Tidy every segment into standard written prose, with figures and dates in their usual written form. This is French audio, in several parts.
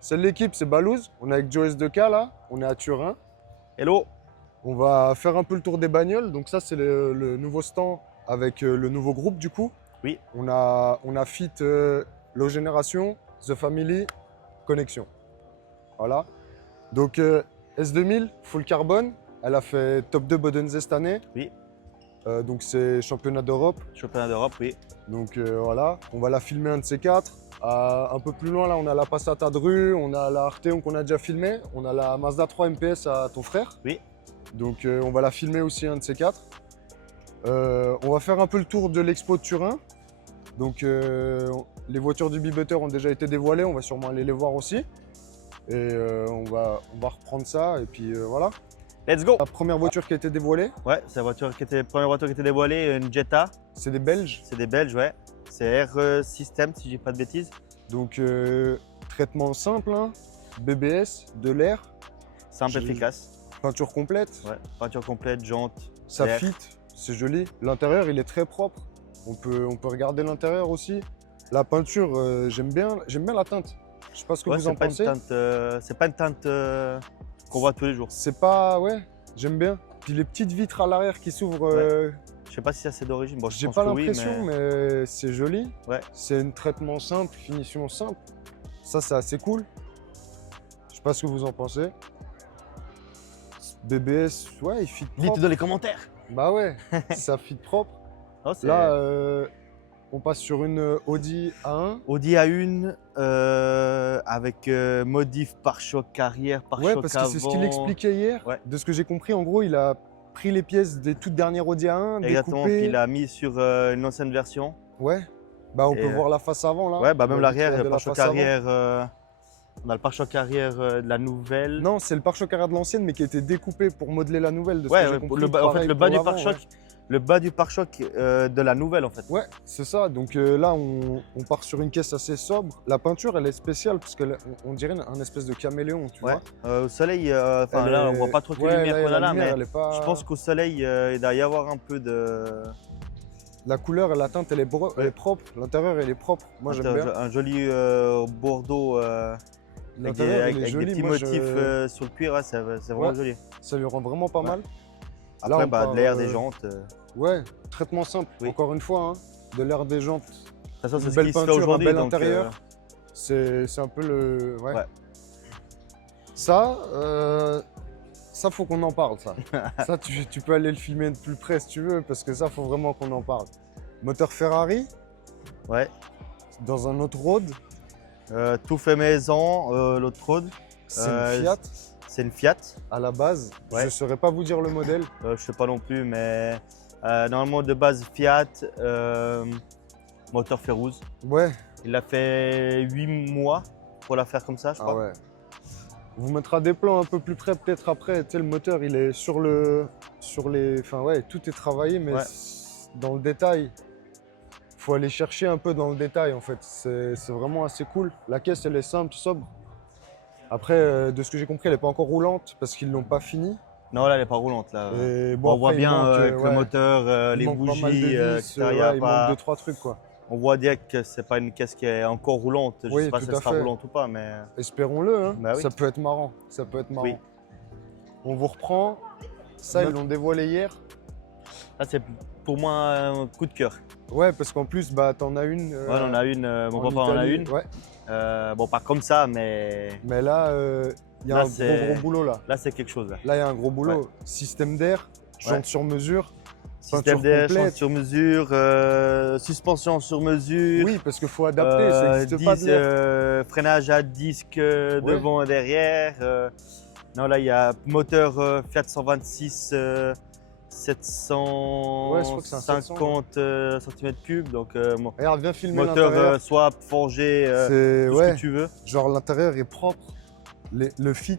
Celle de l'équipe, c'est Balouz. On est avec Joe S2K là, on est à Turin. Hello. On va faire un peu le tour des bagnoles. Donc ça, c'est le nouveau stand avec le nouveau groupe du coup. Oui. On a Fit, Low Generation, The Family, Connexion. Voilà. Donc S2000, full carbone. Elle a fait top 2 Bodensee cette année. Oui. Donc c'est championnat d'Europe. Championnat d'Europe, oui. Donc voilà, on va la filmer un de ces quatre. Un peu plus loin, là, on a la Passata de rue, on a la Arteon qu'on a déjà filmé, on a la Mazda 3 MPS à ton frère. Oui. Donc on va la filmer aussi un de ces quatre. On va faire un peu le tour de l'expo de Turin. Donc les voitures du Bibutter ont déjà été dévoilées, on va sûrement aller les voir aussi. Et on va reprendre ça et puis voilà. Let's go. La première voiture qui a été dévoilée, Ouais, c'est la première voiture qui était dévoilée, une Jetta. c'est des Belges. C'est des Belges, ouais. C'est R System, si je dis pas de bêtises. Donc traitement simple, hein. BBS, de l'air, Simple, efficace. peinture complète, Ouais. Peinture complète, jantes. ça l'air. fit, c'est joli. L'intérieur, il est très propre. On peut regarder l'intérieur aussi. La peinture, j'aime bien la teinte. Je sais pas ce que Ouais, vous en pensez. c'est pas une teinte qu'on voit tous les jours. C'est pas, ouais, j'aime bien. Puis les petites vitres à l'arrière qui s'ouvrent, Je sais pas si ça c'est d'origine. Bon, je j'ai pense pas que oui, l'impression, mais c'est joli. Ouais. C'est un traitement simple, finition simple. Ça, c'est assez cool. Je sais pas ce que vous en pensez. BBS, ouais, il fit Dites propre. dans les commentaires. Bah ouais, ça fit propre. Oh, c'est Là, on passe sur une Audi A1. Audi A1 avec modif pare-choc arrière, Ouais, pare-choc parce avant. que c'est ce qu'il expliquait hier. Ouais. De ce que j'ai compris, en gros, il a pris les pièces des toutes dernières Audi A1, Exactement, découpées. puis il a mis sur une ancienne version. Ouais. Bah on Et, peut voir la face avant là. Ouais, bah même Le l'arrière, vitrage de le la pare-choc face avant. arrière. On a le pare-choc arrière de la nouvelle. Non, c'est le pare-choc arrière de l'ancienne, mais qui a été découpé pour modeler la nouvelle. De ce Ouais, que j'ai ouais, compris. en fait, Pareil le pour bas du l'avant, pare-choc, le bas du pare-choc de la nouvelle en fait. Ouais, c'est ça. Donc là, on part sur une caisse assez sobre. La peinture, elle est spéciale parce qu'on dirait un espèce de caméléon, tu Ouais. vois. Au soleil, enfin Elle là, est- on voit pas trop de Ouais, lumière qu'on a la là, lumière, mais elle est pas... je pense qu'au soleil, il doit y avoir un peu de. La couleur et la teinte, elle est propre. L'intérieur, elle est propre. Moi, j'aime bien. Un joli bordeaux L'intérieur, il est avec joli. des petits Moi, motifs sur le cuir, ouais, c'est vraiment Ouais. joli. Ça lui rend vraiment pas Ouais. mal. Après, on de part, l'air, des jantes. De Ouais, traitement simple. Oui. Encore une fois, hein, de l'air des jantes. toute façon, c'est Une ce belle qui se fait peinture, un aujourd'hui. bel donc, intérieur. C'est un peu le... Ouais. Ouais. Ça, faut qu'on en parle, ça. Ça, tu peux aller le filmer de plus près si tu veux, parce que ça, faut vraiment qu'on en parle. Moteur Ferrari, Ouais. dans un autre road. Tout fait maison, l'autre road. C'est une Fiat, C'est une Fiat. à la base. Ouais. Je ne saurais pas vous dire le modèle. Je sais pas non plus, mais normalement de base Fiat, moteur Férouz. Ouais. Il a fait 8 mois pour la faire comme ça, je Ah crois. ouais. On vous mettra des plans un peu plus près peut-être après. Tu sais, le moteur, il est sur les... Enfin ouais, tout est travaillé, mais Ouais. dans le détail. Faut aller chercher un peu dans le détail en fait. C'est vraiment assez cool. La caisse, elle est simple, sobre. Après, de ce que j'ai compris, elle n'est pas encore roulante parce qu'ils l'ont pas fini. Non, là, elle n'est pas roulante. Là. Et Bon, on voit après, il bien manque, avec le ouais, moteur, il les manque pas mal de bougies, vis, etc. Il y a il pas... manque 2-3 trucs quoi. On voit direct que c'est pas une caisse qui est encore roulante. Je Oui, sais pas si tout elle à sera fait. roulante ou pas, mais Espérons-le, hein. Bah oui. Ça peut être marrant. Ça peut être marrant. Oui. On vous reprend. Ça, ils Notre- l'ont dévoilé hier. là, c'est pour moi un coup de cœur. Ouais, parce qu'en plus, bah, t'en as une. Ouais, on en a une, mon en papa en a Italie. une. Ouais. Bon, pas comme ça, mais Mais là, il y a Là, un c'est- gros boulot là. là, c'est quelque chose. Là. Là, il y a un gros boulot. Système d'air, Ouais. jante sur mesure. Système Peinture d'air, complète. change sur mesure, suspension sur mesure. Oui, parce qu'il faut adapter. Ça n'existe pas de l'air. Freinage à disque devant et derrière. Non, là, il y a moteur Fiat 126 Ouais, je crois que c'est un 750 cm3. Donc, Regarde, viens filmer moteur l'intérieur. swap, forgé, C'est tout ce ouais, que tu veux. genre l'intérieur est propre. Le fit,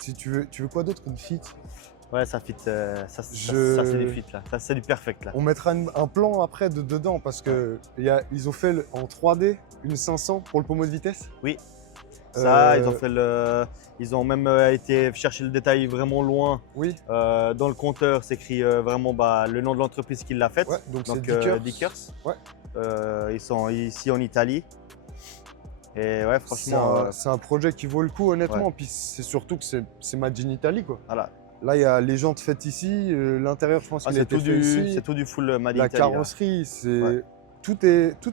si tu veux quoi d'autre qu'une fit? Ouais, ça fit. Ça, Je- ça, c'est du fit là. Ça, c'est du perfect là. On mettra un plan après dedans parce que ils ont fait en 3D une 500 pour le pommeau de vitesse. Oui. Ça, Euh, ils ont même été chercher le détail vraiment loin. Oui, Dans le compteur, c'est écrit vraiment le nom de l'entreprise qui l'a faite. ouais, donc c'est Donc Dickers. Dickers. Ouais. Ils sont ici en Italie. Et ouais, franchement, C'est un projet qui vaut le coup, honnêtement. Puis c'est surtout que c'est made in Italy, quoi. voilà. Là, il y a les jantes faites ici. L'intérieur, je pense qu'il a été fait ici. c'est tout du full Made in La Italy, là. carrosserie, Ouais. tout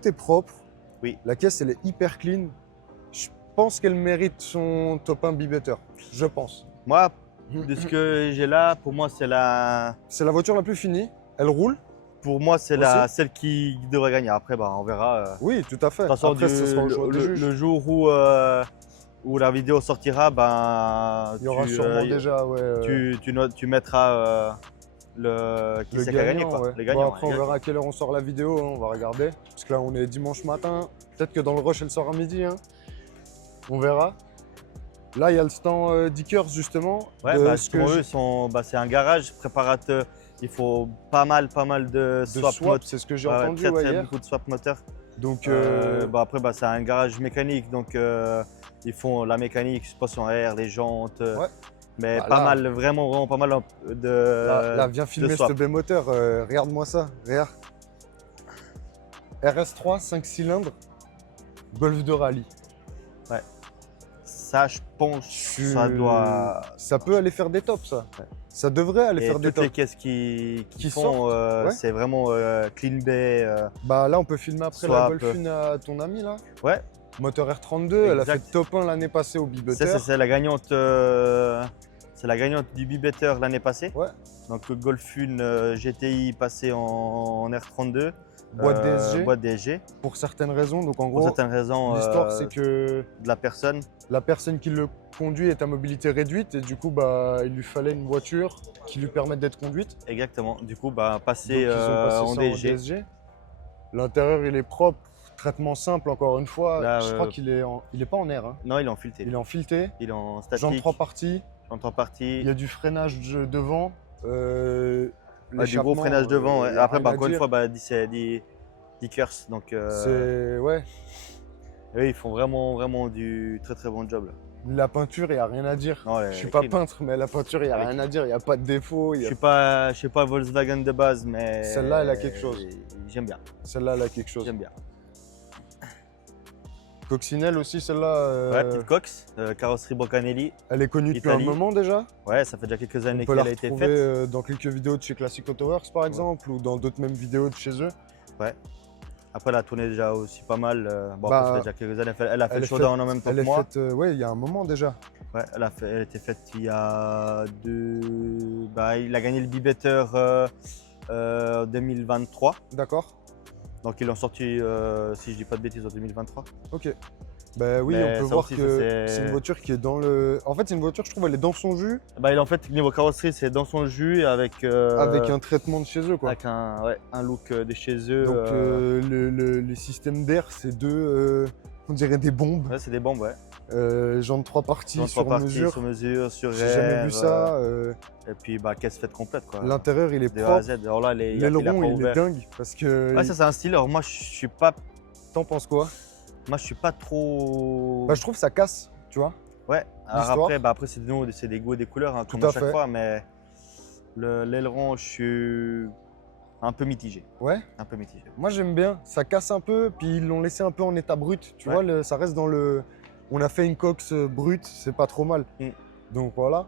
est propre. Oui. La caisse, elle est hyper clean. Je pense qu'elle mérite son top 1 Bibetter. Je pense. Moi, de ce que j'ai là, pour moi, c'est C'est la voiture la plus finie. Elle roule. celle qui devrait gagner. Après, bah, on verra. Oui, tout à fait. De toute façon, Après, ce sera au choix du juge. le jour où la vidéo sortira, ben, Il y aura sûrement déjà tu mettras qui le c'est qui a gagné, gagnant. quoi. Ouais. Les gagnants. Bon, après, on verra à quelle heure on sort la vidéo. Hein, on va regarder. Parce que là, on est dimanche matin. Peut-être que dans le rush, elle sort à midi. Hein. On verra. Là, il y a le stand Dickers, justement. Ouais, bah, c'est un garage préparateur. Il faut pas mal de swap moteurs. C'est ce que j'ai Ouais, entendu très hier. beaucoup de swap moteurs. Donc, Après, bah, c'est un garage mécanique, donc ils font la mécanique, suspension air, les jantes. Ouais. Mais Bah, pas là- mal, vraiment pas mal de. là, viens filmer swap. ce B-moteur. Regarde-moi ça. Regarde. RS3, 5 cylindres. Golf de rallye. Ça, je pense, ça doit. Ça peut aller faire des tops, ça. Ouais. Ça devrait aller Et faire des toutes les tops. caisses qui font, sortent, ouais. c'est vraiment clean bay. Bah là, on peut filmer après Swap. la Golf 1 à ton ami, là. Ouais, Moteur R32, elle a Exact. fait top 1 l'année passée au Bibetter. ça, c'est la gagnante. C'est la gagnante du B-Better l'année passée. Ouais. Donc le Golf 1 GTI passé en R32. Boîte DSG. Boîte DSG. Pour certaines raisons. Donc en Pour gros, certaines raisons l'histoire, c'est que de la personne. la personne qui le conduit est à mobilité réduite et du coup, bah, il lui fallait une voiture qui lui permette d'être conduite. Exactement. Du coup, bah, Donc, passer ils ont passé en ça DSG. L'intérieur, il est propre. Traitement simple, encore une fois. Là, je crois qu'il est, il est pas en air. Hein. Non, il est en fileté. Il est en fileté. Il est en Jantes statique. 3 parties. En trois parties. Il y a du freinage devant. Du gros l'échappement, freinage devant. Ouais. il y a Après, rien bah, à encore une dire. fois, bah, c'est Dickers. Donc, C'est ouais. eux, ils font vraiment du très bon job. Là. La peinture, il n'y a rien à dire. Non, Je suis pas peintre, mais la peinture, il n'y a Elle est rien à dire. Il n'y a pas de défaut. Je suis pas Volkswagen de base, mais Celle-là, elle a quelque chose. J'aime bien. Celle-là, elle a quelque chose. J'aime bien. Coccinelle aussi, celle-là. Ouais, petite Cox, carrosserie Boccanelli. Elle est connue depuis un Italie. moment déjà. Ouais, ça fait déjà quelques On années peut la qu'elle a été retrouver faite. dans quelques vidéos de chez Classic Autoworks, par exemple, ou dans d'autres mêmes vidéos de chez eux. Après, elle a tourné déjà aussi pas mal. Bon, Bah, après, ça fait déjà quelques années. Elle a fait elle le est showdown en même temps Elle que est moi. faite, ouais, il y a un moment déjà. Ouais, elle a été faite il y a Bah, il a gagné le B-Better 2023. D'accord. Donc, ils l'ont sorti, si je dis pas de bêtises, en 2023. Ok. Ben oui, Mais on peut ça voir aussi, que ça, c'est- c'est une voiture qui est dans le. En fait, c'est une voiture, je trouve, elle est dans son jus, Bah, en fait, niveau carrosserie, c'est dans son jus avec, avec un traitement de chez eux, quoi. avec un look de chez eux. Donc les systèmes d'air, c'est on dirait des bombes. Ouais, c'est des bombes, ouais. Jantes 3 parties Dans sur trois parties, mesure. sur mesure, sur J'ai jamais rêve, vu ça. Et puis, bah, caisse faite complète, quoi. L'intérieur, il est De A à propre. Z. Alors là, il a pas L'aileron, il est ouvert. dingue parce que. Ouais, ça, c'est un style. Alors, moi, je suis pas trop. Bah, je trouve que ça casse, tu vois. Ouais, alors L'histoire. après c'est des goûts et des couleurs, hein, Tout comme à à chaque fait. fois, mais l'aileron, je suis un peu mitigé. Ouais. Un peu mitigé. Moi, j'aime bien. Ça casse un peu, puis ils l'ont laissé un peu en état brut. Tu Ouais. vois, ça reste dans le. On a fait une cox brute, c'est pas trop mal. Mm. Donc voilà.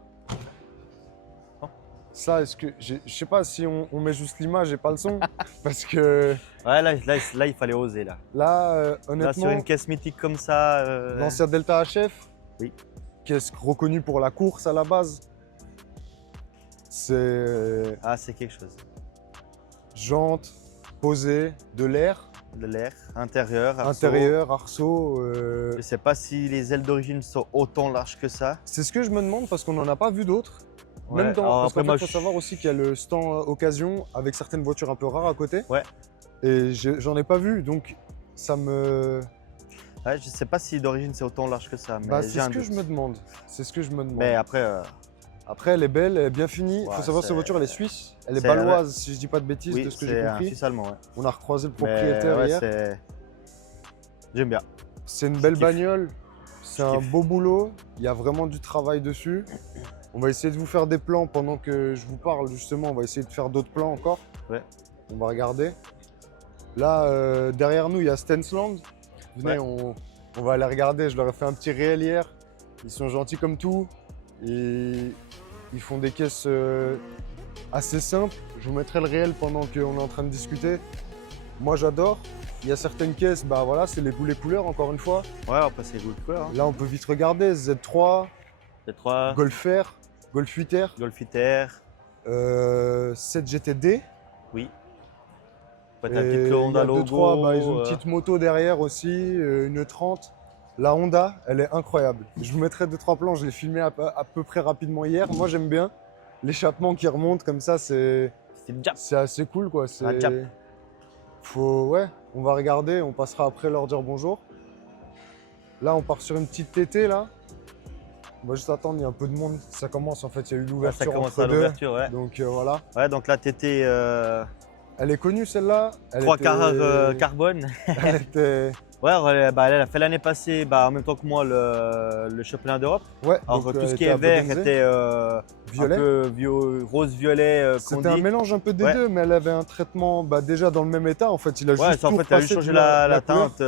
Non. Ça, est-ce que. Je sais pas si on met juste l'image et pas le son. Parce que Ouais, là, il fallait oser, là. là, Là, sur honnêtement, une caisse mythique comme ça. l'ancien Delta HF, Oui. qui est reconnu pour la course à la base, c'est Ah, c'est quelque chose. jante, posée, de l'air, De l'air, intérieur, arceau. intérieur, arceau. Je sais pas si les ailes d'origine sont autant larges que ça. C'est ce que je me demande parce qu'on n'en a pas vu d'autres. Ouais, Même dans, alors parce qu'en après, fait, moi, il faut je- savoir aussi qu'il y a le stand occasion avec certaines voitures un peu rares à côté. Ouais. Et j'en ai pas vu, donc ça me. Ouais, je sais pas si d'origine c'est autant large que ça, mais Bah, j'ai c'est ce un que doute. je me demande. C'est ce que je me demande. Mais après, Après, elle est belle, elle est bien finie. Il Ouais, faut savoir c'est- cette voiture, elle est suisse. Elle est c'est- baloise, si je dis pas de bêtises, oui, de ce que c'est j'ai un compris. Suisse allemand, ouais. On a recroisé le Mais propriétaire ouais, hier. J'aime bien. C'est une je belle kiffe. bagnole. C'est Je un kiffe. beau boulot. Il y a vraiment du travail dessus. On va essayer de vous faire des plans pendant que je vous parle, justement. On va essayer de faire d'autres plans encore. Ouais. On va regarder. Là, derrière nous, il y a Stensland. Venez, Ouais. On va aller regarder, je leur ai fait un petit réel hier. Ils sont gentils comme tout. Et ils font des caisses assez simples. Je vous mettrai le réel pendant qu'on est en train de discuter. Moi j'adore. Il y a certaines caisses, bah voilà, c'est les goûts, les couleurs encore une fois. Ouais, après c'est goût de couleur. Hein. Là on peut vite regarder, Z3, Z3, Golf R, Golf 8R, Golf ITR, 7 GTD. oui. Après, Et t'as une petite il y a Honda deux, logo. trois, bah, ils ont une petite moto derrière aussi, une 30. La Honda, elle est incroyable. Je vous mettrai 2-3 plans, je l'ai filmé à peu près rapidement hier. Moi j'aime bien l'échappement qui remonte comme ça, c'est assez cool quoi. Un Jap. Ouais, on va regarder, on passera après leur dire bonjour. Là on part sur une petite TT là. On va juste attendre, il y a un peu de monde. Ça commence en fait, il y a eu Ouais, ça l'ouverture commence entre à deux. l'ouverture, ouais. Donc voilà. Ouais, donc là, TT Elle est connue celle-là. 3 quarts carbone. Elle était... Ouais, bah, elle a fait l'année passée, bah, en même temps que moi, le championnat d'Europe. Ouais, Alors donc, tout elle ce qui était est à vert Bodensee. était Violet. un peu rose-violet qu'on C'était un dit. mélange un peu des Ouais. deux, mais elle avait un traitement bah, déjà dans le même état. En fait, il a Ouais, juste ça, en tout fait, elle a repassé juste changé de la couleur. teinte,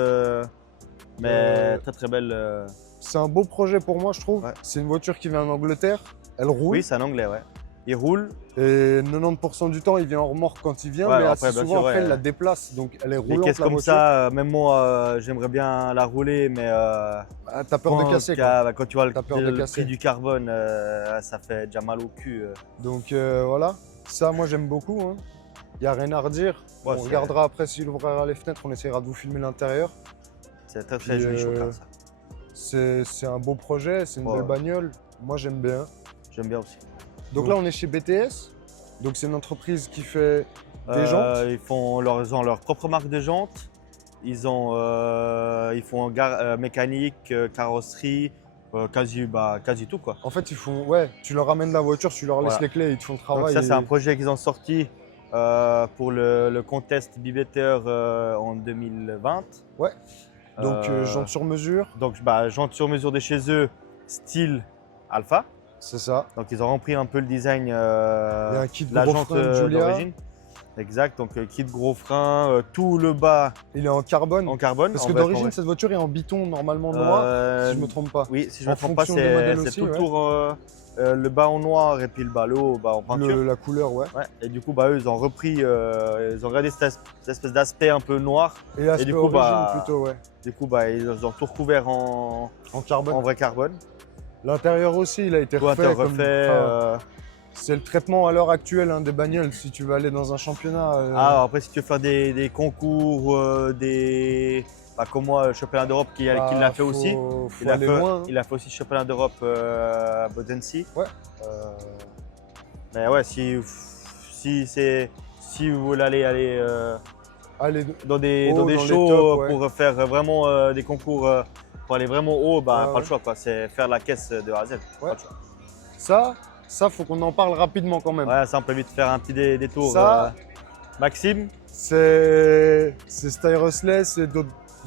mais Euh, très très belle. C'est un beau projet pour moi, je trouve. Ouais. C'est une voiture qui vient d'Angleterre. Elle roule. Oui, c'est un anglais, ouais. Il roule. Et 90% du temps, il vient en remorque quand il vient, Ouais, mais après, assez bien souvent, sûr, après, ouais. il la déplace. Donc, elle est Les roulante, caisses la comme voiture. ça, même moi, j'aimerais bien la rouler, mais Ah, t'as peur de casser, quoi. quand tu vois T'as peur de le casser. prix du carbone, ça fait déjà mal au cul. Donc, voilà. Ça, moi, j'aime beaucoup. Hein. Il n'y a rien à redire. Ouais, On c'est- regardera après s'il ouvrira les fenêtres. On essaiera de vous filmer l'intérieur. C'est très très Puis, joli chocolat, ça. C'est un beau projet. C'est une Ouais. belle bagnole. Moi, j'aime bien. J'aime bien aussi. Donc là, on est chez BTS. Donc c'est une entreprise qui fait des jantes. Ils ont leur propre marque de jantes. Ils font mécanique, carrosserie, quasi tout quoi. En fait, ils font, ouais, tu leur ramènes la voiture, tu leur laisses Voilà. les clés, ils te font le Donc travail. ça, c'est un et- projet qu'ils ont sorti pour le contest Be-Better en 2020. Ouais. Donc Euh, jantes sur mesure, Donc jantes sur mesure de chez eux, style Alpha. c'est ça. Donc ils ont repris un peu le design Il y a un kit de la gros jante frein de Giulia. d'origine. Exact, donc kit gros frein, tout le bas Il est en carbone. en carbone. Parce en que vrai, d'origine, cette voiture est en biton normalement noir, si je ne me trompe pas. Oui, si je En ne me trompe pas, fonction des modèles c'est aussi, tout ouais. le tour, le bas en noir et puis le haut bah, en peinture. La couleur, ouais. Ouais. Et du coup, bah, eux, ils ont repris, ils ont regardé cette espèce d'aspect un peu noir. Et l'aspect du coup, origine bah, plutôt, ouais. Du coup, bah, ils ont tout recouvert en carbone. vrai carbone. L'intérieur aussi, il a été Tout refait. refait. C'est le traitement à l'heure actuelle hein, des bagnoles. Si tu veux aller dans un championnat. Alors après, si tu veux faire des concours, comme moi, le championnat d'Europe qui l'a fait aussi. Faut aller loin. hein. Il a fait aussi le championnat d'Europe à Bodensee. Ouais. Mais ouais, si vous voulez aller Allez, dans des haut, dans les shows tops, ouais. pour faire vraiment des concours pour aller vraiment haut, bah, Ouais, pas le choix quoi. C'est faire la caisse de A à Z. Ouais. Pas le choix. ça, faut qu'on en parle rapidement quand même. Ouais, ça on peut vite faire un petit détour. Ça- Maxime, C'est Styrossless et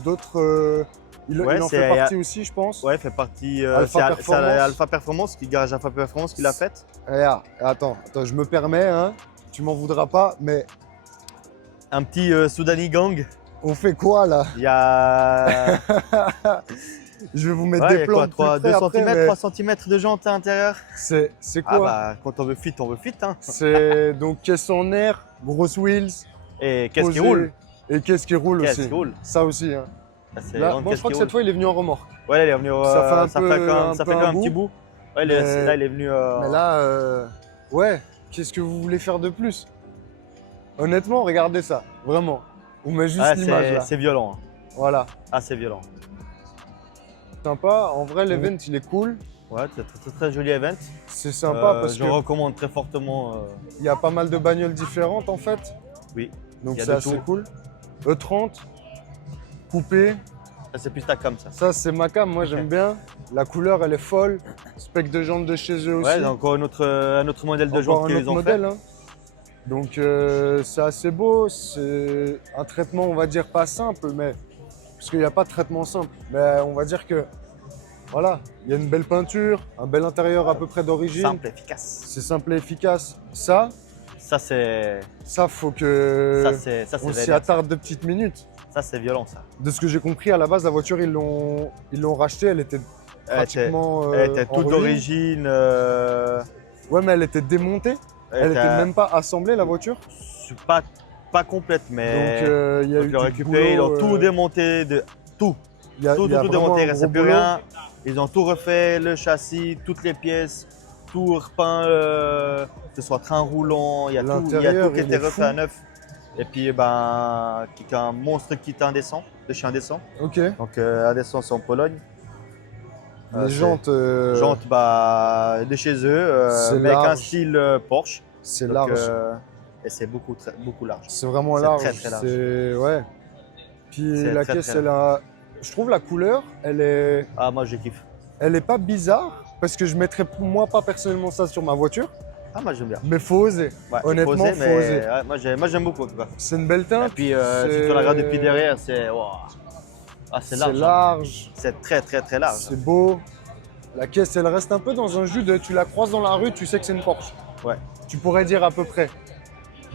d'autres. Il Ouais, en c'est- fait partie aussi, je pense. ouais, fait partie. Alpha c'est Performance. Alpha Performance, qui garage Alpha Performance qui l'a faite. Regarde, attends, je me permets, hein, tu m'en voudras pas, mais Un petit Soudani Gang. on fait quoi là? Il y a, Je vais vous mettre ouais, il y des a plans quoi, 2 de plus près cm, après, mais 3 cm de jante à l'intérieur. c'est Ah quoi? bah, quand on veut fit, on veut fit. Hein. C'est donc caisse en air, grosse wheels, Et qu'est-ce qui posée, roule? et caisse qui roule Qu'est-ce aussi. qui roule? Ça aussi. Hein. Ah, c'est Là, grande bon, je caisse crois qui que roule. cette fois il est venu en remorque. Ouais, là, il est venu. Ça fait un ça peu- fait quand même, un ça peu fait quand un même un petit bout. Ouais, Mais- là, il est venu. Mais là, ouais, qu'est-ce que vous voulez faire de plus? Honnêtement, regardez ça, vraiment. On met juste ouais, l'image là. c'est violent. Hein. Voilà. Ah, c'est violent. Sympa, en vrai, l'event il est cool. Ouais, c'est très joli event. C'est sympa parce je que recommande très fortement. il y a pas mal de bagnoles différentes en fait. Oui. Donc Il y a c'est de assez tout. cool. E30, coupé, Ça, c'est plus ta com, ça. ça c'est ma cam, moi j'aime bien. La couleur elle est folle. Spec de jantes de chez eux aussi. Ouais, encore un autre modèle de Encore jantes un qu'ils autre ont modèle. fait. Hein. Donc c'est assez beau, c'est un traitement on va dire pas simple, mais parce qu'il n'y a pas de traitement simple. Mais on va dire que voilà, il y a une belle peinture, un bel intérieur à peu près d'origine. Simple, efficace. C'est simple et efficace. Ça Ça, c'est. faut que Ça, c'est on s'y vénère. attarde de petites minutes. Ça, c'est violent, ça. De ce que j'ai compris, à la base, la voiture, ils l'ont rachetée, elle était pratiquement Elle était en toute ruine. d'origine. Ouais, mais elle était démontée. Elle était même pas assemblée, la voiture. pas complète, mais Donc, il y a donc, eu ils l'ont du récupéré, ils boulot, ont tout démonté, tout. il y a Tout vraiment démonté, un il ne restait gros plus boulot. rien. Ils ont tout refait, le châssis, toutes les pièces, tout repeint, que ce soit train roulant, il y a L'intérieur, tout qui il était est refait fou. à neuf. Et puis, ben, un monstre kit indécent, de chez Indécent. Ok. Donc, Indécent, c'est en Pologne. Les C'est- jantes, Jantes bah, de chez eux, c'est mais avec un large. style Porsche. c'est Donc, large. et c'est beaucoup large. C'est vraiment c'est large. très, très large. Ouais. Puis C'est la très, caisse, très elle a. Je trouve la couleur, elle est Moi, je kiffe. pas bizarre parce que je mettrais moi pas personnellement ça sur ma voiture, Moi, j'aime bien. mais faut oser. Ouais, Honnêtement, faut oser, faut mais oser. ouais, moi, j'aime beaucoup en tout cas. C'est une belle Et teinte. puis, si tu la regardes depuis derrière, c'est c'est large. C'est hein. large. C'est très, très, très large. C'est beau. La caisse, elle reste un peu dans un jus de. Tu la croises dans la rue, tu sais que c'est une Porsche. Ouais. Tu pourrais dire à peu près.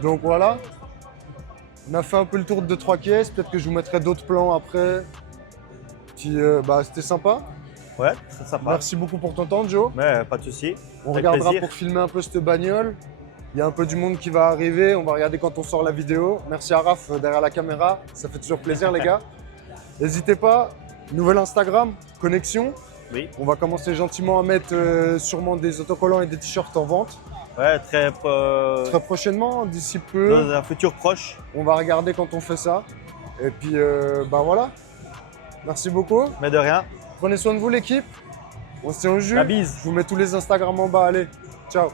Donc voilà. On a fait un peu le tour de 2-3 caisses. Peut-être que je vous mettrai d'autres plans après. Puis c'était sympa. Ouais, c'est sympa. Merci beaucoup pour ton temps, Joe. Mais pas de souci. On Avec regardera plaisir. pour filmer un peu cette bagnole. Il y a un peu du monde qui va arriver. On va regarder quand on sort la vidéo. Merci à Raph derrière la caméra. Ça fait toujours plaisir, les gars. N'hésitez pas. Nouvel Instagram, connexion. Oui. On va commencer gentiment à mettre sûrement des autocollants et des t-shirts en vente. Ouais, Très prochainement, d'ici peu. dans un futur proche. On va regarder quand on fait ça. Et puis, voilà. Merci beaucoup. Mais de rien. Prenez soin de vous, l'équipe. On se tient au jus. La bise. Je vous mets tous les Instagrams en bas. Allez, ciao.